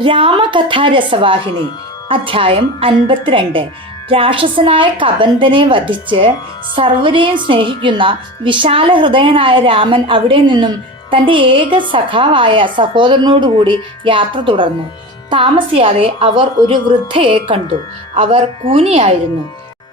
രാമകഥാരസവാഹിനി അധ്യായം അൻപത്തിരണ്ട്. രാക്ഷസനായ കബന്ധനെ വധിച്ച് സർവരെയും സ്നേഹിക്കുന്ന വിശാല ഹൃദയനായ രാമൻ അവിടെ നിന്നും തന്റെ ഏക സഖാവായ സഹോദരനോടുകൂടി യാത്ര തുടർന്നു. താമസിയാതെ അവർ ഒരു വൃദ്ധയെ കണ്ടു. അവർ കൂനിയായിരുന്നു.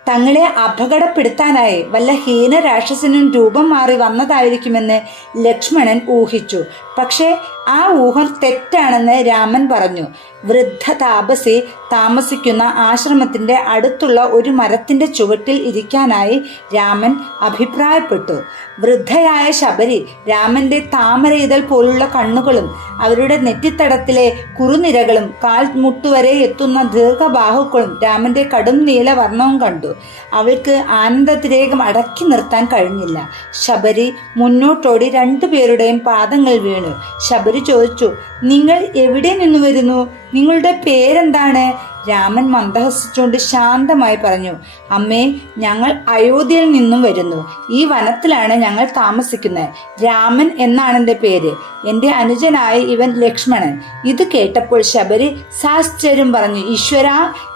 തങ്ങളെ അപകടപ്പെടുത്താനായി വല്ല ഹീന രാക്ഷസനും രൂപം മാറി വന്നതായിരിക്കുമെന്ന് ലക്ഷ്മണൻ ഊഹിച്ചു. പക്ഷേ ആ ഊഹം തെറ്റാണെന്ന് രാമൻ പറഞ്ഞു. വൃദ്ധ താപസി താമസിക്കുന്ന ആശ്രമത്തിന്റെ അടുത്തുള്ള ഒരു മരത്തിന്റെ ചുവട്ടിൽ ഇരിക്കാനായി രാമൻ അഭിപ്രായപ്പെട്ടു. വൃദ്ധയായ ശബരി രാമന്റെ താമര ഇതൾ പോലുള്ള കണ്ണുകളും അവരുടെ നെറ്റിത്തടത്തിലെ കുറുനിരകളും കാൽ മുട്ടുവരെ എത്തുന്ന ദീർഘബാഹുക്കളും രാമന്റെ കടും നീലവർണവും കണ്ടു. അവൾക്ക് ആനന്ദത്തിരേകം അടക്കി നിർത്താൻ കഴിഞ്ഞില്ല. ശബരി മുന്നോട്ടോടി രണ്ടുപേരുടെയും പാദങ്ങൾ വീണു. ശബരി ചോദിച്ചു നിങ്ങൾ എവിടെ നിന്ന് വരുന്നു? നിങ്ങളുടെ പേരെന്താണ്? രാമൻ മന്ദഹസിച്ചുകൊണ്ട് ശാന്തമായി പറഞ്ഞു അമ്മേ ഞങ്ങൾ അയോധ്യയിൽ നിന്നും വരുന്നു. ഈ വനത്തിലാണ് ഞങ്ങൾ താമസിക്കുന്നത്. രാമൻ എന്നാണ് എന്റെ പേര്. എന്റെ അനുജനായ ഇവൻ ലക്ഷ്മണൻ. ഇത് കേട്ടപ്പോൾ ശബരി സാശ്ചര്യം പറഞ്ഞു ഈശ്വര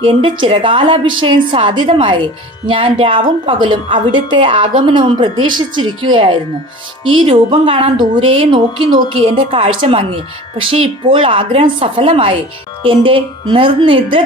എന്റെ ചിരകാലാഭിഷേകം സാധ്യതമായി. ഞാൻ രാവും പകലും അവിടുത്തെ ആഗമനവും പ്രതീക്ഷിച്ചിരിക്കുകയായിരുന്നു. ഈ രൂപം കാണാൻ ദൂരെ നോക്കി നോക്കി എന്റെ കാഴ്ച മങ്ങി. പക്ഷേ ഇപ്പോൾ ആഗ്രഹം സഫലമായി. എന്റെ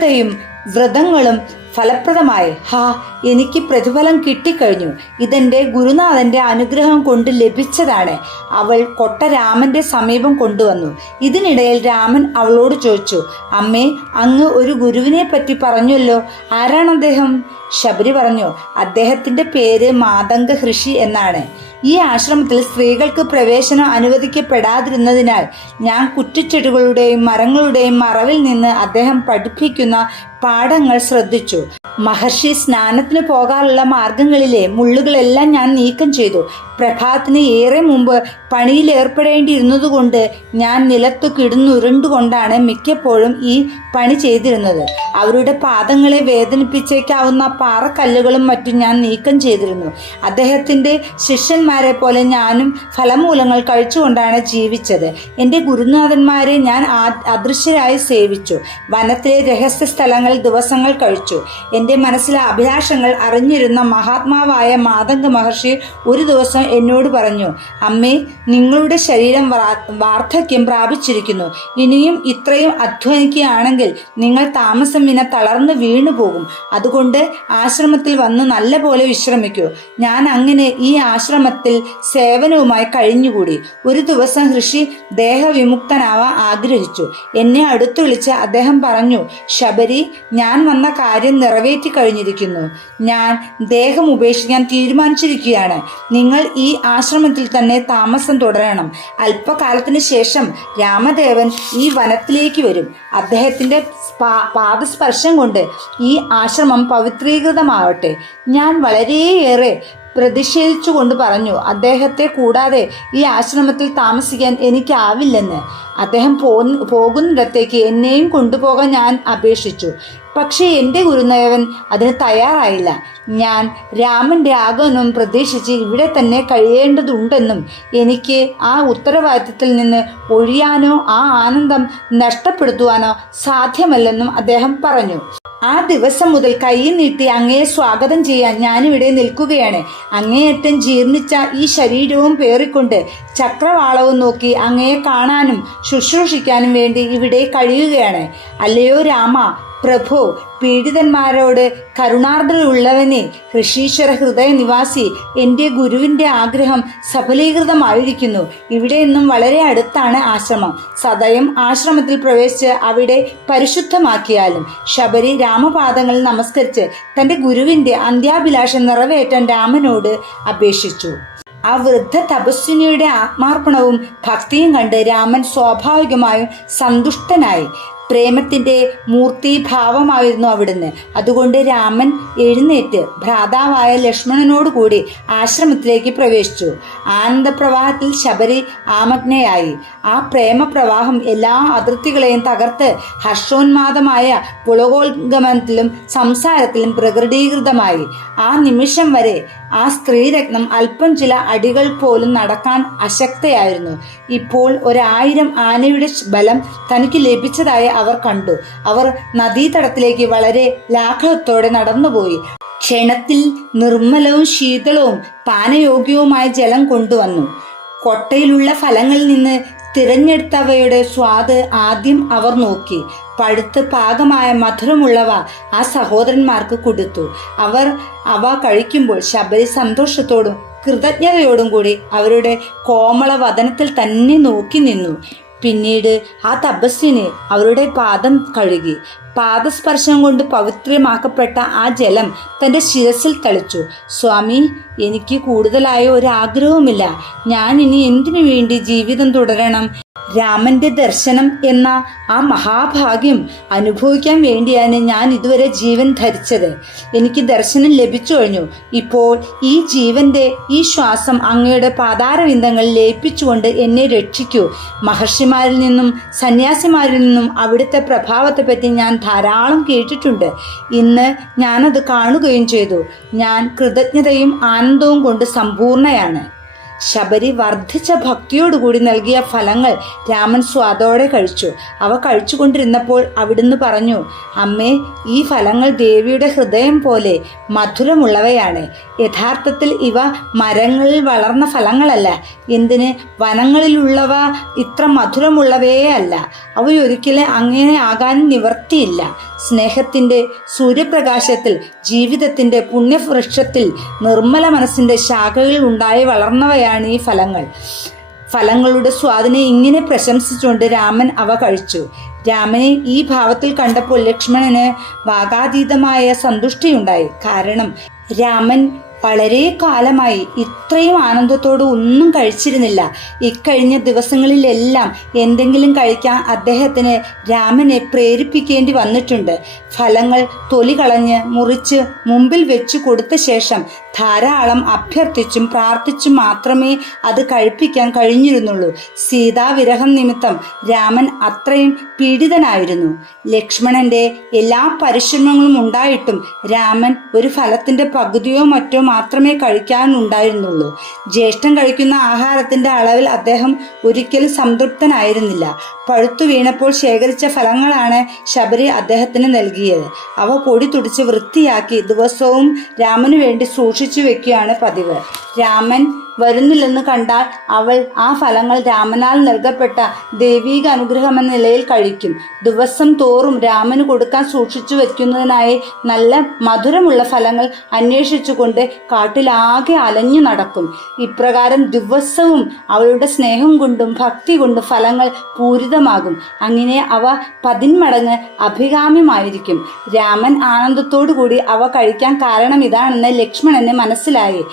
നിർനിദ്രതയും വ്രതങ്ങളും ഫലപ്രദമായി. ഹാ എനിക്ക് പ്രതിഫലം കിട്ടിക്കഴിഞ്ഞു. ഇതെന്റെ ഗുരുനാഥന്റെ അനുഗ്രഹം കൊണ്ട് ലഭിച്ചതാണ്. അവൾ കൊട്ട രാമന്റെ സമീപം കൊണ്ടുവന്നു. ഇതിനിടയിൽ രാമൻ അവളോട് ചോദിച്ചു അമ്മേ അങ്ങ് ഒരു ഗുരുവിനെ പറ്റി പറഞ്ഞല്ലോ. ആരാണ് അദ്ദേഹം? ശബരി പറഞ്ഞു അദ്ദേഹത്തിന്റെ പേര് മാതംഗ ഋഷി എന്നാണ്. ഈ ആശ്രമത്തിൽ സ്ത്രീകൾക്ക് പ്രവേശനം അനുവദിക്കപ്പെടാതിരുന്നതിനാൽ ഞാൻ കുറ്റിച്ചെടികളുടെയും മരങ്ങളുടെയും മറവിൽ നിന്ന് അദ്ദേഹം പഠിപ്പിക്കുന്ന പാഠങ്ങൾ ശ്രദ്ധിച്ചു. മഹർഷി സ്നാനത്തിന് പോകാനുള്ള മാർഗങ്ങളിലെ മുള്ളുകളെല്ലാം ഞാൻ നീക്കം ചെയ്തു. പ്രഭാതത്തിന് ഏറെ മുമ്പ് പണിയിൽ ഏർപ്പെടേണ്ടിയിരുന്നതുകൊണ്ട് ഞാൻ നിലത്തു കിടന്നുരുണ്ടുകൊണ്ടാണ് മിക്കപ്പോഴും ഈ പണി ചെയ്തിരുന്നത്. അവരുടെ പാദങ്ങളെ വേദനിപ്പിച്ചേക്കാവുന്ന പാറക്കല്ലുകളും മറ്റും ഞാൻ നീക്കം ചെയ്തിരുന്നു. അദ്ദേഹത്തിന്റെ ശിഷ്യന്മാരെ പോലെ ഞാനും ഫലമൂലങ്ങൾ കഴിച്ചുകൊണ്ടാണ് ജീവിച്ചത്. എന്റെ ഗുരുനാഥന്മാരെ ഞാൻ അദൃശ്യരായി സേവിച്ചു. വനത്തിലെ രഹസ്യ ദിവസങ്ങൾ കഴിച്ചു. എന്റെ മനസ്സിലെ അഭിലാഷങ്ങൾ അറിഞ്ഞിരുന്ന മഹാത്മാവായ മാതംഗ മഹർഷി ഒരു ദിവസം എന്നോട് പറഞ്ഞു അമ്മേ നിങ്ങളുടെ ശരീരം വാർദ്ധക്യം പ്രാപിച്ചിരിക്കുന്നു. ഇനിയും ഇത്രയും അധ്വാനിക്കുകയാണെങ്കിൽ നിങ്ങൾ താമസം വിന തളർന്നു വീണു പോകും. അതുകൊണ്ട് ആശ്രമത്തിൽ വന്ന് നല്ല പോലെ വിശ്രമിക്കൂ. ഞാൻ അങ്ങനെ ഈ ആശ്രമത്തിൽ സേവനവുമായി കഴിഞ്ഞുകൂടി. ഒരു ദിവസം ഋഷി ദേഹവിമുക്തനാവാൻ ആഗ്രഹിച്ചു. എന്നെ അടുത്തു വിളിച്ച് അദ്ദേഹം പറഞ്ഞു ശബരി ഞാൻ വന്ന കാര്യം നിറവേറ്റി കഴിഞ്ഞിരിക്കുന്നു. ഞാൻ ദേഹം ഉപേക്ഷിക്കാൻ തീരുമാനിച്ചിരിക്കുകയാണ്. നിങ്ങൾ ഈ ആശ്രമത്തിൽ തന്നെ താമസം തുടരണം. അല്പകാലത്തിന് ശേഷം രാമദേവൻ ഈ വനത്തിലേക്ക് വരും. അദ്ദേഹത്തിന്റെ പാദസ്പർശം കൊണ്ട് ഈ ആശ്രമം പവിത്രീകൃതമാവട്ടെ. ഞാൻ വളരെയേറെ പ്രതിഷേധിച്ചുകൊണ്ട് പറഞ്ഞു അദ്ദേഹത്തെ കൂടാതെ ഈ ആശ്രമത്തിൽ താമസിക്കാൻ എനിക്കാവില്ലെന്ന്. അദ്ദേഹം പോകുന്നിടത്തേക്ക് എന്നെയും കൊണ്ടുപോകാൻ ഞാൻ അപേക്ഷിച്ചു. പക്ഷേ എന്റെ ഗുരുനായവൻ അതിന് തയ്യാറായില്ല. ഞാൻ രാമന്റെ ആഗമനം പ്രതീക്ഷിച്ച് ഇവിടെ തന്നെ കഴിയേണ്ടതുണ്ടെന്നും എനിക്ക് ആ ഉത്തരവാദിത്തത്തിൽ നിന്ന് ഒഴിയാനോ ആ ആനന്ദം നഷ്ടപ്പെടുത്തുവാനോ സാധ്യമല്ലെന്നും അദ്ദേഹം പറഞ്ഞു. ആ ദിവസം മുതൽ കൈ നീട്ടി അങ്ങയെ സ്വാഗതം ചെയ്യാൻ ഞാനിവിടെ നിൽക്കുകയാണ്. അങ്ങേയറ്റം ജീർണിച്ച ഈ ശരീരവും പേറിക്കൊണ്ട് ചക്രവാളവും നോക്കി അങ്ങയെ കാണാനും ശുശ്രൂഷിക്കാനും വേണ്ടി ഇവിടെ കഴിയുകയാണ്. അല്ലയോ രാമ പ്രഭു പീഡിതന്മാരോട് കരുണാർദ്രയുള്ളവനെ ഋഷീശ്വര ഹൃദയ നിവാസി എന്റെ ഗുരുവിന്റെ ആഗ്രഹം സഫലീകൃതമായിരിക്കുന്നു. ഇവിടെ നിന്നും വളരെ അടുത്താണ് ആശ്രമം. സദയം ആശ്രമത്തിൽ പ്രവേശിച്ച് അവിടെ പരിശുദ്ധമാക്കിയാലും ശബരി രാമപാദങ്ങൾ നമസ്കരിച്ച് തന്റെ ഗുരുവിന്റെ അന്ത്യാഭിലാഷം നിറവേറ്റാൻ രാമനോട് അപേക്ഷിച്ചു. ആ വൃദ്ധ തപസ്വിനിയുടെ ആത്മാർപ്പണവും ഭക്തിയും കണ്ട് രാമൻ സ്വാഭാവികമായും സന്തുഷ്ടനായി. പ്രേമത്തിന്റെ മൂർത്തിഭാവമായിരുന്നു അവിടുന്ന്. അതുകൊണ്ട് രാമൻ എഴുന്നേറ്റ് ഭ്രാതാവായ ലക്ഷ്മണനോടുകൂടി ആശ്രമത്തിലേക്ക് പ്രവേശിച്ചു. ആനന്ദപ്രവാഹത്തിൽ ശബരി ആമഗ്നയായി. ആ പ്രേമപ്രവാഹം എല്ലാ അതിർത്തികളെയും തകർത്ത് ഹർഷോന്മാദമായ പുളകോത്ഗമനത്തിലും സംസാരത്തിലും പ്രകൃതീകൃതമായി. ആ നിമിഷം വരെ ആ സ്ത്രീരത്നം അല്പം ചില അടികൾ പോലും നടക്കാൻ അശക്തയായിരുന്നു. ഇപ്പോൾ ഒരായിരം ആനയുടെ ബലം തനിക്ക് ലഭിച്ചതായി അവർ കണ്ടു. അവർ നദീതടത്തിലേക്ക് വളരെ ലാഘവത്തോടെ നടന്നുപോയി. ക്ഷണത്തിൽ നിർമ്മലവും ശീതളവും പാനയോഗ്യവുമായ ജലം കൊണ്ടുവന്നു. കൊട്ടയിലുള്ള ഫലങ്ങളിൽ നിന്ന് തിരഞ്ഞെടുത്തവയുടെ സ്വാദ് ആദ്യം അവർ നോക്കി. പഴുത്ത് പാകമായ മധുരമുള്ളവ ആ സഹോദരന്മാർക്ക് കൊടുത്തു. അവർ അവ കഴിക്കുമ്പോൾ ശബരി സന്തോഷത്തോടും കൃതജ്ഞതയോടും കൂടി അവരുടെ കോമള വതനത്തിൽ തന്നെ നോക്കി നിന്നു. പിന്നീട് ആ തപസ്വിന് അവരുടെ പാദം കഴുകി. പാദസ്പർശം കൊണ്ട് പവിത്രമാക്കപ്പെട്ട ആ ജലം തന്റെ ശിരസിൽ തളിച്ചു. സ്വാമി എനിക്ക് കൂടുതലായ ഒരു ആഗ്രഹവുമില്ല. ഞാൻ ഇനി എന്തിനു വേണ്ടി ജീവിതം തുടരണം? രാമന്റെ ദർശനം എന്ന ആ മഹാഭാഗ്യം അനുഭവിക്കാൻ വേണ്ടിയാണ് ഞാൻ ഇതുവരെ ജീവൻ ധരിച്ചത്. എനിക്ക് ദർശനം ലഭിച്ചു കഴിഞ്ഞു. ഇപ്പോൾ ഈ ജീവന്റെ ഈ ശ്വാസം അങ്ങയുടെ പാതാരവിന്ദങ്ങൾ ലയിപ്പിച്ചുകൊണ്ട് എന്നെ രക്ഷിക്കൂ. മഹർഷിമാരിൽ നിന്നും സന്യാസിമാരിൽ നിന്നും അവിടുത്തെ പ്രഭാവത്തെ പ്രഭാവത്തെപ്പറ്റി ഞാൻ ധാരാളം കേട്ടിട്ടുണ്ട്. ഇന്ന് ഞാനത് കാണുകയും ചെയ്തു. ഞാൻ കൃതജ്ഞതയും ആനന്ദവും കൊണ്ട് സമ്പൂർണയാണ് ശബരി വർദ്ധിച്ച ഭക്തിയോടുകൂടി നൽകിയ ഫലങ്ങൾ രാമൻ സ്വാദോടെ കഴിച്ചു. അവ കഴിച്ചുകൊണ്ടിരുന്നപ്പോൾ അവിടുന്ന് പറഞ്ഞു അമ്മേ ഈ ഫലങ്ങൾ ദേവിയുടെ ഹൃദയം പോലെ മധുരമുള്ളവയാണ്. യഥാർത്ഥത്തിൽ ഇവ മരങ്ങളിൽ വളർന്ന ഫലങ്ങളല്ല. എന്തിന്? വനങ്ങളിലുള്ളവ ഇത്ര മധുരമുള്ളവയേ അല്ല അവയൊരിക്കലും അങ്ങനെ ആകാൻ നിവർത്തിയില്ല സ്നേഹത്തിന്റെ സൂര്യപ്രകാശത്തിൽ ജീവിതത്തിന്റെ പുണ്യവൃക്ഷത്തിൽ നിർമ്മല മനസ്സിന്റെ ശാഖകളിൽ ഉണ്ടായി വളർന്നവയാണ് ഈ ഫലങ്ങൾ. ഫലങ്ങളുടെ സ്വാദിനെ ഇങ്ങനെ പ്രശംസിച്ചുകൊണ്ട് രാമൻ അവ കഴിച്ചു. രാമനെ ഈ ഭാവത്തിൽ കണ്ടപ്പോൾ ലക്ഷ്മണന് വാഗാതീതമായ സന്തുഷ്ടിയുണ്ടായി. കാരണം രാമൻ വളരെ കാലമായി ഇത്രയും ആനന്ദത്തോട് ഒന്നും കഴിച്ചിരുന്നില്ല. ഇക്കഴിഞ്ഞ ദിവസങ്ങളിലെല്ലാം എന്തെങ്കിലും കഴിക്കാൻ അദ്ദേഹത്തിന് രാമനെ പ്രേരിപ്പിക്കേണ്ടി വന്നിട്ടുണ്ട്. ഫലങ്ങൾ തൊലി കളഞ്ഞ് മുറിച്ച് മുമ്പിൽ വെച്ചു കൊടുത്ത ശേഷം ധാരാളം അഭ്യർത്ഥിച്ചും പ്രാർത്ഥിച്ചും മാത്രമേ അത് കഴിപ്പിക്കാൻ കഴിഞ്ഞിരുന്നുള്ളൂ. സീതാവിരഹം നിമിത്തം രാമൻ അത്രയും പീഡിതനായിരുന്നു. ലക്ഷ്മണന്റെ എല്ലാ പരിശ്രമങ്ങളും ഉണ്ടായിട്ടും രാമൻ ഒരു ഫലത്തിന്റെ പകുതിയോ മറ്റോ മാത്രമേ കഴിക്കാനുണ്ടായിരുന്നുള്ളൂ. ജ്യേഷ്ഠൻ കഴിക്കുന്ന ആഹാരത്തിന്റെ അളവിൽ അദ്ദേഹം ഒരിക്കലും സംതൃപ്തനായിരുന്നില്ല. പഴുത്തു വീണപ്പോൾ ശേഖരിച്ച ഫലങ്ങളാണ് ശബരി അദ്ദേഹത്തിന് നൽകിയത്. അവ പൊടി തുടിച്ച് വൃത്തിയാക്കി ദിവസവും രാമനു വേണ്ടി സൂക്ഷിച്ചു വെക്കുകയാണ് പതിവ്. രാമൻ വരുന്നില്ലെന്ന് കണ്ടാൽ അവൾ ആ ഫലങ്ങൾ രാമനാൽ നൽകപ്പെട്ട ദൈവീക അനുഗ്രഹമെന്ന നിലയിൽ കഴിക്കും. ദിവസം തോറും രാമന് കൊടുക്കാൻ സൂക്ഷിച്ചു വയ്ക്കുന്നതിനായി നല്ല മധുരമുള്ള ഫലങ്ങൾ അന്വേഷിച്ചുകൊണ്ട് കാട്ടിലാകെ അലഞ്ഞു നടക്കും. ഇപ്രകാരം ദിവസവും അവളുടെ സ്നേഹം കൊണ്ടും ഭക്തി കൊണ്ടും ഫലങ്ങൾ പൂരിതമാകും. അങ്ങനെ അവ പതിന്മടങ്ങ് അഭികാമ്യമായിരിക്കും. രാമൻ ആനന്ദത്തോടു കൂടി അവ കഴിക്കാൻ കാരണം ഇതാണെന്ന് ലക്ഷ്മണന് മനസ്സിലായി.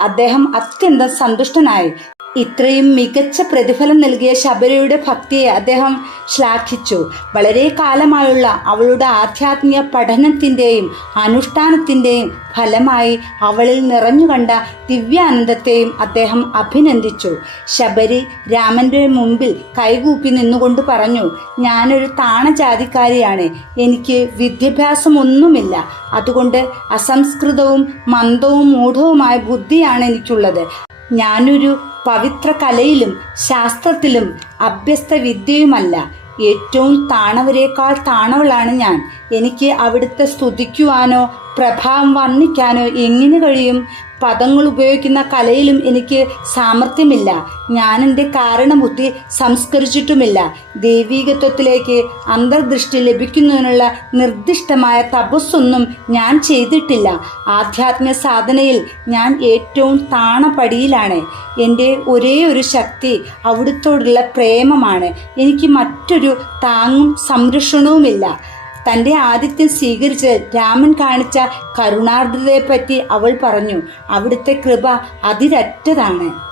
അദ്ദേഹം അത്യന്തം സന്തുഷ്ടനായി. ഇത്രയും മികച്ച പ്രതിഫലം നൽകിയ ശബരിയുടെ ഭക്തിയെ അദ്ദേഹം ശ്ലാഘിച്ചു. വളരെ കാലമായുള്ള അവളുടെ ആധ്യാത്മിക പഠനത്തിന്റെയും അനുഷ്ഠാനത്തിന്റെയും ഫലമായി അവളിൽ നിറഞ്ഞുകണ്ട ദിവ്യാനന്ദത്തെയും അദ്ദേഹം അഭിനന്ദിച്ചു. ശബരി രാമന്റെ മുമ്പിൽ കൈകൂപ്പി നിന്നുകൊണ്ട് പറഞ്ഞു ഞാനൊരു താണജാതിക്കാരിയാണ്. എനിക്ക് വിദ്യാഭ്യാസമൊന്നുമില്ല. അതുകൊണ്ട് അസംസ്കൃതവും മന്ദവും മൂഢവുമായ ബുദ്ധിയാണ് എനിക്കുള്ളത്. ഞാനൊരു പവിത്ര കലയിലും ശാസ്ത്രത്തിലും അഭ്യസ്ത വിദ്യയുമല്ല ഏറ്റവും താണവരേക്കാൾ താണവളാണ് ഞാൻ. എനിക്ക് അവിടുത്തെ സ്തുതിക്കുവാനോ പ്രഭാവം വർണിക്കാനോ എങ്ങനെ കഴിയും? പദങ്ങൾ ഉപയോഗിക്കുന്ന കലയിലും എനിക്ക് സാമർഥ്യമില്ല. ഞാൻ എന്റെ കാരണബുദ്ധി സംസ്കരിച്ചിട്ടുമില്ല. ദൈവീകത്വത്തിലേക്ക് അന്തർദൃഷ്ടി ലഭിക്കുന്നതിനുള്ള നിർദ്ദിഷ്ടമായ തപസ്സൊന്നും ഞാൻ ചെയ്തിട്ടില്ല. ആധ്യാത്മിക സാധനയിൽ ഞാൻ ഏറ്റവും താണപടിയിലാണ്. എന്റെ ഒരേ ഒരു ശക്തി അവിടുത്തോടുള്ള പ്രേമമാണ്. എനിക്ക് മറ്റൊരു താങ്ങും സംരക്ഷണവുമില്ല. തന്റെ ആദിത്യം സ്വീകരിച്ച് രാമൻ കാണിച്ച കരുണാർദ്രതയെപ്പറ്റി അവൾ പറഞ്ഞു അവിടുത്തെ കൃപ അതിരറ്റതാണ്.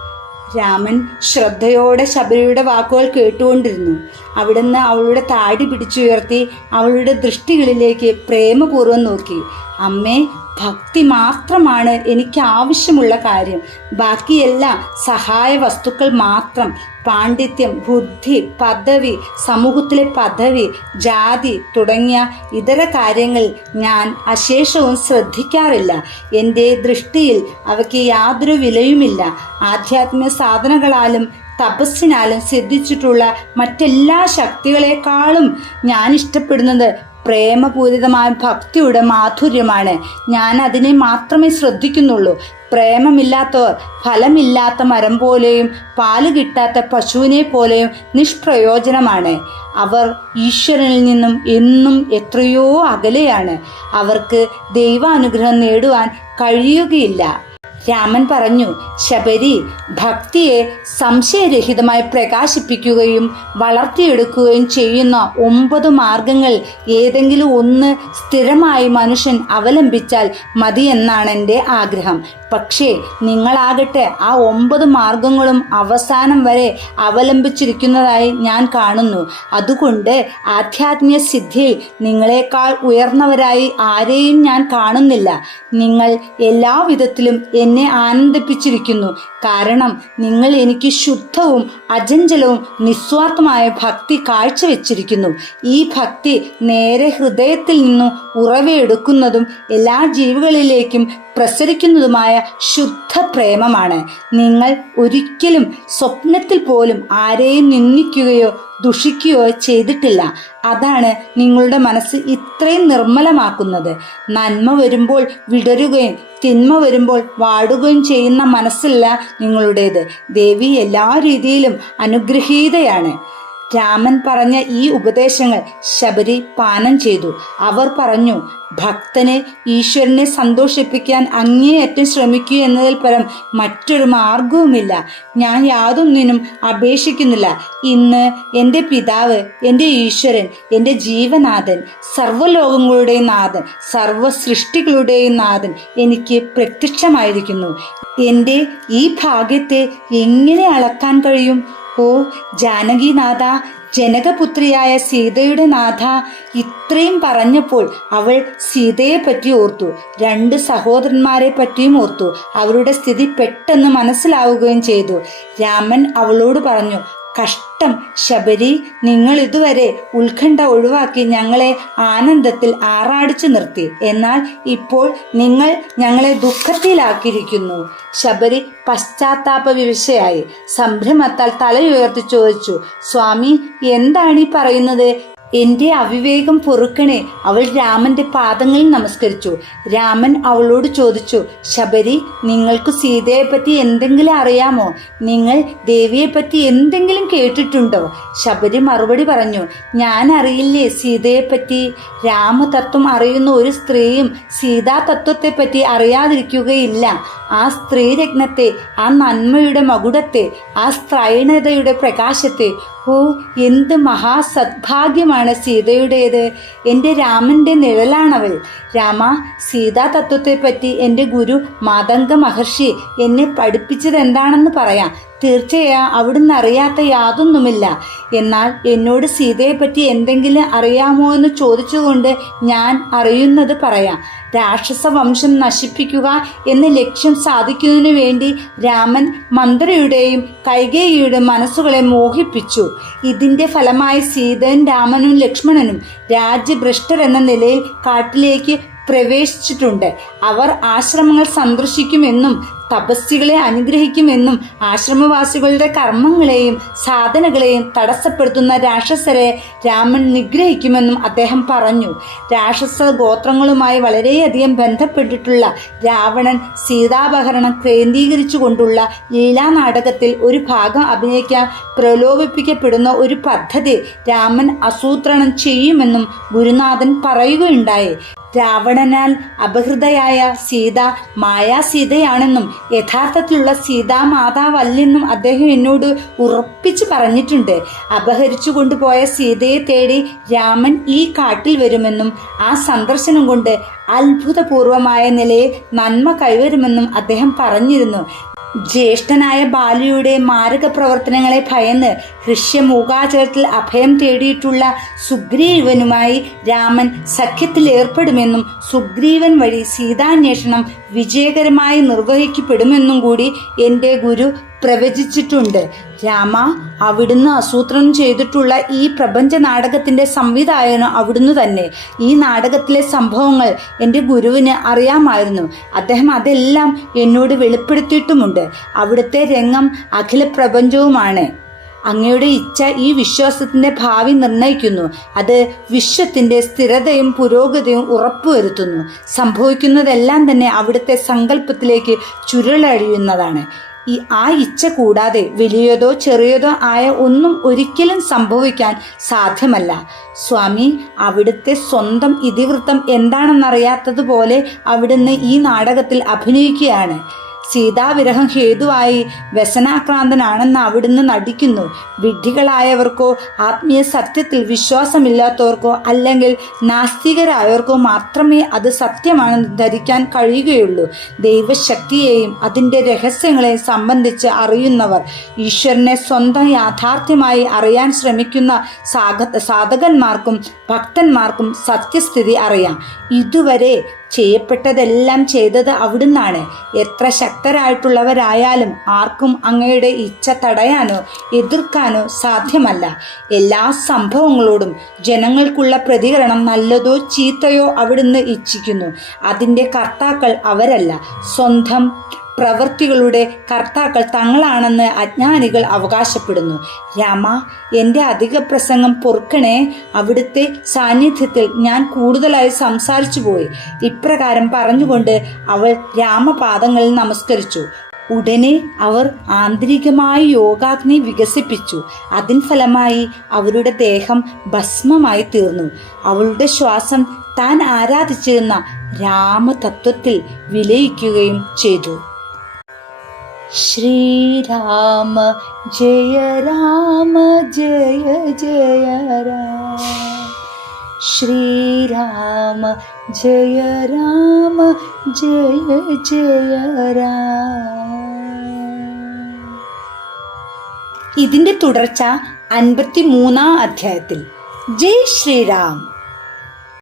രാമൻ ശ്രദ്ധയോടെ ശബരിയുടെ വാക്കുകൾ കേട്ടുകൊണ്ടിരുന്നു. അവിടുന്ന് അവളുടെ താടി പിടിച്ചുയർത്തി അവളുടെ ദൃഷ്ടികളിലേക്ക് പ്രേമപൂർവം നോക്കി. അമ്മേ ഭക്തി മാത്രമാണ് എനിക്ക് ആവശ്യമുള്ള കാര്യം. ബാക്കിയെല്ലാം സഹായ വസ്തുക്കൾ മാത്രം. പാണ്ഡിത്യം ബുദ്ധി പദവി സമൂഹത്തിലെ പദവി ജാതി തുടങ്ങിയ ഇതര കാര്യങ്ങൾ ഞാൻ അശേഷവും ശ്രദ്ധിക്കാറില്ല. എന്റെ ദൃഷ്ടിയിൽ അവയ്ക്ക് യാതൊരു വിലയുമില്ല. ആധ്യാത്മിക സാധനങ്ങളാലും തപസ്സിനാലും സിദ്ധിച്ചിട്ടുള്ള മറ്റെല്ലാ ശക്തികളെക്കാളും ഞാൻ ഇഷ്ടപ്പെടുന്നത് പ്രേമപൂരിതമായ ഭക്തിയുടെ മാധുര്യമാണ്. ഞാൻ അതിനെ മാത്രമേ ശ്രദ്ധിക്കുന്നുള്ളൂ. പ്രേമമില്ലാത്തവർ ഫലമില്ലാത്ത മരം പോലെയും പാൽ കിട്ടാത്ത പശുവിനെ പോലെയും നിഷ്പ്രയോജനമാണ്. അവർ ഈശ്വരനിൽ നിന്നും എന്നും എത്രയോ അകലെയാണ്. അവർക്ക് ദൈവാനുഗ്രഹം നേടുവാൻ കഴിയുകയില്ല. രാമൻ പറഞ്ഞു ശബരി ഭക്തിയെ സംശയരഹിതമായി പ്രകാശിപ്പിക്കുകയും വളർത്തിയെടുക്കുകയും ചെയ്യുന്ന ഒമ്പത് മാർഗങ്ങൾ ഏതെങ്കിലും ഒന്ന് സ്ഥിരമായി മനുഷ്യൻ അവലംബിച്ചാൽ മതി എന്നാണ് എന്റെ ആഗ്രഹം. പക്ഷേ നിങ്ങളാകട്ടെ ആ ഒമ്പത് മാർഗങ്ങളും അവസാനം വരെ അവലംബിച്ചിരിക്കുന്നതായി ഞാൻ കാണുന്നു. അതുകൊണ്ട് ആധ്യാത്മിക സിദ്ധിയിൽ നിങ്ങളെക്കാൾ ഉയർന്നവരായി ആരെയും ഞാൻ കാണുന്നില്ല. നിങ്ങൾ എല്ലാവിധത്തിലും എന്നെ ആനന്ദിപ്പിച്ചിരിക്കുന്നു. കാരണം നിങ്ങൾ എനിക്ക് ശുദ്ധവും അജഞ്ചലവും നിസ്വാർത്ഥമായ ഭക്തി കാഴ്ചവെച്ചിരിക്കുന്നു. ഈ ഭക്തി നേരെ ഹൃദയത്തിൽ നിന്നും ഉറവയെടുക്കുന്നതും എല്ലാ ജീവികളിലേക്കും പ്രസരിക്കുന്നതുമായ ശുദ്ധ പ്രേമമാണ് നിങ്ങൾ ഒരിക്കലും സ്വപ്നത്തിൽ പോലും ആരെയും നിന്ദിക്കുകയോ ദുഷിക്കുകയോ ചെയ്തിട്ടില്ല. അതാണ് നിങ്ങളുടെ മനസ്സ് ഇത്രയും നിർമ്മലമാക്കുന്നത്. നന്മ വരുമ്പോൾ വിടരുകയും തിന്മ വരുമ്പോൾ വാടുകയും ചെയ്യുന്ന മനസ്സല്ല നിങ്ങളുടേത്. ദേവി എല്ലാ രീതിയിലും അനുഗ്രഹീതയാണ്. രാമൻ പറഞ്ഞ ഈ ഉപദേശങ്ങൾ ശബരി പാനം ചെയ്തു. അവർ പറഞ്ഞു ഭക്തനെ ഈശ്വരനെ സന്തോഷിപ്പിക്കാൻ അങ്ങേയറ്റം ശ്രമിക്കൂ എന്നതിൽ പരം മറ്റൊരു മാർഗവുമില്ല ഞാൻ യാതൊന്നിനും അപേക്ഷിക്കുന്നില്ല. ഇന്ന് എന്റെ പിതാവ് എന്റെ ഈശ്വരൻ എന്റെ ജീവനാഥൻ സർവലോകങ്ങളുടെയും നാഥൻ സർവ സൃഷ്ടികളുടെയും നാഥൻ എനിക്ക് പ്രത്യക്ഷമായിരിക്കുന്നു. എന്റെ ഈ ഭാഗ്യത്തെ എങ്ങനെ അളക്കാൻ കഴിയും? ഓ ജാനകിനാഥ ജനകപുത്രിയായ സീതയുടെ നാഥ ഇത്രയും പറഞ്ഞപ്പോൾ അവൾ സീതയെ പറ്റി ഓർത്തു. രണ്ട് സഹോദരന്മാരെ പറ്റിയും ഓർത്തു. അവരുടെ സ്ഥിതി പെട്ടെന്ന് മനസ്സിലാവുകയും ചെയ്തു. രാമൻ അവളോട് പറഞ്ഞു കഷ്ടം. ശബരി നിങ്ങൾ ഇതുവരെ ഉത്കണ്ഠ ഒഴിവാക്കി ഞങ്ങളെ ആനന്ദത്തിൽ ആറാടിച്ചു നിർത്തി. എന്നാൽ ഇപ്പോൾ നിങ്ങൾ ഞങ്ങളെ ദുഃഖത്തിലാക്കിയിരിക്കുന്നു. ശബരി പശ്ചാത്താപ വിവശയായി സംഭ്രമത്താൽ തലയുയർത്തി ചോദിച്ചു സ്വാമി എന്താണ് ഈ പറയുന്നത്? എന്റെ അവിവേകം പൊറുക്കണേ. അവൾ രാമന്റെ പാദങ്ങളിൽ നമസ്കരിച്ചു. രാമൻ അവളോട് ചോദിച്ചു ശബരി നിങ്ങൾക്ക് സീതയെ പറ്റി എന്തെങ്കിലും അറിയാമോ? നിങ്ങൾ ദേവിയെ പറ്റി എന്തെങ്കിലും കേട്ടിട്ടുണ്ടോ? ശബരി മറുപടി പറഞ്ഞു ഞാൻ അറിയില്ലേ സീതയെ പറ്റി രാമതത്വം അറിയുന്ന ഒരു സ്ത്രീയും സീതാ തത്വത്തെ പറ്റി അറിയാതിരിക്കുകയില്ല. ആ സ്ത്രീരത്നത്തെ ആ നന്മയുടെ മകുടത്തെ ആ സ്ത്രൈണതയുടെ പ്രകാശത്തെ ഓ എന്ത് മഹാസദ്ഭാഗ്യമാണ് സീതയുടേത്. എന്റെ രാമന്റെ നിഴലാണവൾ. രാമ സീതാ തത്വത്തെപ്പറ്റി എന്റെ ഗുരു മാതംഗ മഹർഷി എന്നെ പഠിപ്പിച്ചത് എന്താണെന്ന് പറയാം. തീർച്ചയായും അവിടുന്ന് അറിയാത്ത യാതൊന്നുമില്ല. എന്നാൽ എന്നോട് സീതയെപ്പറ്റി എന്തെങ്കിലും അറിയാമോ എന്ന് ചോദിച്ചുകൊണ്ട് ഞാൻ അറിയുന്നത് പറയാം. രാക്ഷസ വംശം നശിപ്പിക്കുക എന്ന ലക്ഷ്യം സാധിക്കുന്നതിനു വേണ്ടി രാമൻ മന്ത്രിയുടെയും കൈകേയിയുടെ മനസ്സുകളെ മോഹിപ്പിച്ചു. ഇതിന്റെ ഫലമായി സീതയും രാമനും ലക്ഷ്മണനും രാജ്യഭ്രഷ്ടരെന്ന നിലയിൽ കാട്ടിലേക്ക് പ്രവേശിച്ചിട്ടുണ്ട്. അവർ ആശ്രമങ്ങൾ സന്ദർശിക്കുമെന്നും തപസ്സികളെ അനുഗ്രഹിക്കുമെന്നും ആശ്രമവാസികളുടെ കർമ്മങ്ങളെയും സാധനകളെയും തടസ്സപ്പെടുത്തുന്ന രാക്ഷസരെ രാമൻ നിഗ്രഹിക്കുമെന്നും അദ്ദേഹം പറഞ്ഞു. രാക്ഷസ ഗോത്രങ്ങളുമായി വളരെയധികം ബന്ധപ്പെട്ടിട്ടുള്ള രാവണൻ സീതാപഹരണം കേന്ദ്രീകരിച്ചുകൊണ്ടുള്ള ലീലാനാടകത്തിൽ ഒരു ഭാഗം അഭിനയിക്കാൻ പ്രലോഭിപ്പിക്കപ്പെടുന്ന ഒരു പദ്ധതി രാമൻ ആസൂത്രണം ചെയ്യുമെന്നും ഗുരുനാഥൻ പറയുകയുണ്ടായി. രാവണനാൽ അപഹൃതയായ സീത മായാ സീതയാണെന്നും യഥാർത്ഥത്തിലുള്ള സീതാ മാതാവല്ലെന്നും അദ്ദേഹം എന്നോട് ഉറപ്പിച്ചു പറഞ്ഞിട്ടുണ്ട്. അപഹരിച്ചു കൊണ്ടുപോയ സീതയെ തേടി രാമൻ ഈ കാട്ടിൽ വരുമെന്നും ആ സന്ദർശനം കൊണ്ട് അത്ഭുതപൂർവമായ നിലയിൽ നന്മ കൈവരുമെന്നും അദ്ദേഹം പറഞ്ഞിരുന്നു. ജ്യേഷ്ഠനായ ബാലിയുടെ മാരക പ്രവർത്തനങ്ങളെ ഭയന്ന് ഋഷ്യമൂകാചലത്തിൽ അഭയം തേടിയിട്ടുള്ള സുഗ്രീവനുമായി രാമൻ സഖ്യത്തിൽ ഏർപ്പെടുമെന്നും സുഗ്രീവൻ വഴി സീതാന്വേഷണം വിജയകരമായി നിർവഹിക്കപ്പെടുമെന്നും കൂടി എന്റെ ഗുരു പ്രവചിച്ചിട്ടുണ്ട്. രാമ അവിടുന്ന് ആസൂത്രണം ചെയ്തിട്ടുള്ള ഈ പ്രപഞ്ച നാടകത്തിന്റെ സംവിധായകനും അവിടുന്ന് തന്നെ. ഈ നാടകത്തിലെ സംഭവങ്ങൾ എന്റെ ഗുരുവിന് അറിയാമായിരുന്നു. അദ്ദേഹം അതെല്ലാം എന്നോട് വെളിപ്പെടുത്തിയിട്ടുമുണ്ട്. അവിടുത്തെ രംഗം അഖില പ്രപഞ്ചവുമാണ് അങ്ങയുടെ ഇച്ഛ ഈ വിശ്വാസത്തിന്റെ ഭാവി നിർണയിക്കുന്നു അത് വിശ്വത്തിന്റെ സ്ഥിരതയും പുരോഗതിയും ഉറപ്പുവരുത്തുന്നു. സംഭവിക്കുന്നതെല്ലാം തന്നെ അവിടുത്തെ സങ്കല്പത്തിലേക്ക് ചുരുളഴിയുന്നതാണ്. ഈ ആ ഇച്ഛ കൂടാതെ വലിയതോ ചെറിയതോ ആയ ഒന്നും ഒരിക്കലും സംഭവിക്കാൻ സാധ്യമല്ല. സ്വാമി അവിടുത്തെ സ്വന്തം ഇതിവൃത്തം എന്താണെന്നറിയാത്തതുപോലെ അവിടുന്ന് ഈ നാടകത്തിൽ അഭിനയിക്കുകയാണ്. സീതാവിരഹം ഹേതുവായി വ്യസനാക്രാന്തനാണെന്ന് അവിടുന്ന് നടിക്കുന്നു. വിഡ്ഢികളായവർക്കോ ആത്മീയ സത്യത്തിൽ വിശ്വാസമില്ലാത്തവർക്കോ അല്ലെങ്കിൽ നാസ്തികരായവർക്കോ മാത്രമേ അത് സത്യമാണെന്ന് ധരിക്കാൻ കഴിയുകയുള്ളൂ. ദൈവശക്തിയെയും അതിന്റെ രഹസ്യങ്ങളെയും സംബന്ധിച്ച് അറിയുന്നവർ ഈശ്വരനെ സ്വന്തം യാഥാർത്ഥ്യമായി അറിയാൻ ശ്രമിക്കുന്ന സാധ സാധകന്മാർക്കും ഭക്തന്മാർക്കും സത്യസ്ഥിതി അറിയാം. ഇതുവരെ ചെയ്യപ്പെട്ടതെല്ലാം ചെയ്തത് അവിടുന്നാണ്. എത്ര ശക്തരായിട്ടുള്ളവരായാലും ആർക്കും അങ്ങയുടെ ഇച്ഛ തടയാനോ എതിർക്കാനോ സാധ്യമല്ല. എല്ലാ സംഭവങ്ങളോടും ജനങ്ങൾക്കുള്ള പ്രതികരണം നല്ലതോ ചീത്തയോ അവിടുന്ന് ഇച്ഛിക്കുന്നു. അതിന്റെ കർത്താക്കൾ അവരല്ല. സ്വന്തം പ്രവൃത്തികളുടെ കർത്താക്കൾ തങ്ങളാണെന്ന് അജ്ഞാനികൾ അവകാശപ്പെടുന്നു. രാമ എന്റെ അധിക പ്രസംഗം പൊറുക്കണേ. അവിടുത്തെ സാന്നിധ്യത്തിൽ ഞാൻ കൂടുതലായി സംസാരിച്ചു പോയി. ഇപ്രകാരം പറഞ്ഞുകൊണ്ട് അവൾ രാമപാദങ്ങളിൽ നമസ്കരിച്ചു. ഉടനെ അവർ ആന്തരികമായി യോഗാഗ്നി വികസിപ്പിച്ചു. അതിൻ ഫലമായി അവരുടെ ദേഹം ഭസ്മമായി തീർന്നു. അവളുടെ ശ്വാസം താൻ ആരാധിച്ചിരുന്ന രാമതത്വത്തിൽ വിലയിക്കുകയും ചെയ്തു. ശ്രീരാമ ജയ രാമ ജയ ജയ രാമ. ശ്രീരാമ ജയ രാമ ജയ ജയ രാമ. ഇതിന്റെ തുടർച്ച അൻപത്തി മൂന്നാം അധ്യായത്തിൽ. ജയ് ശ്രീരാം.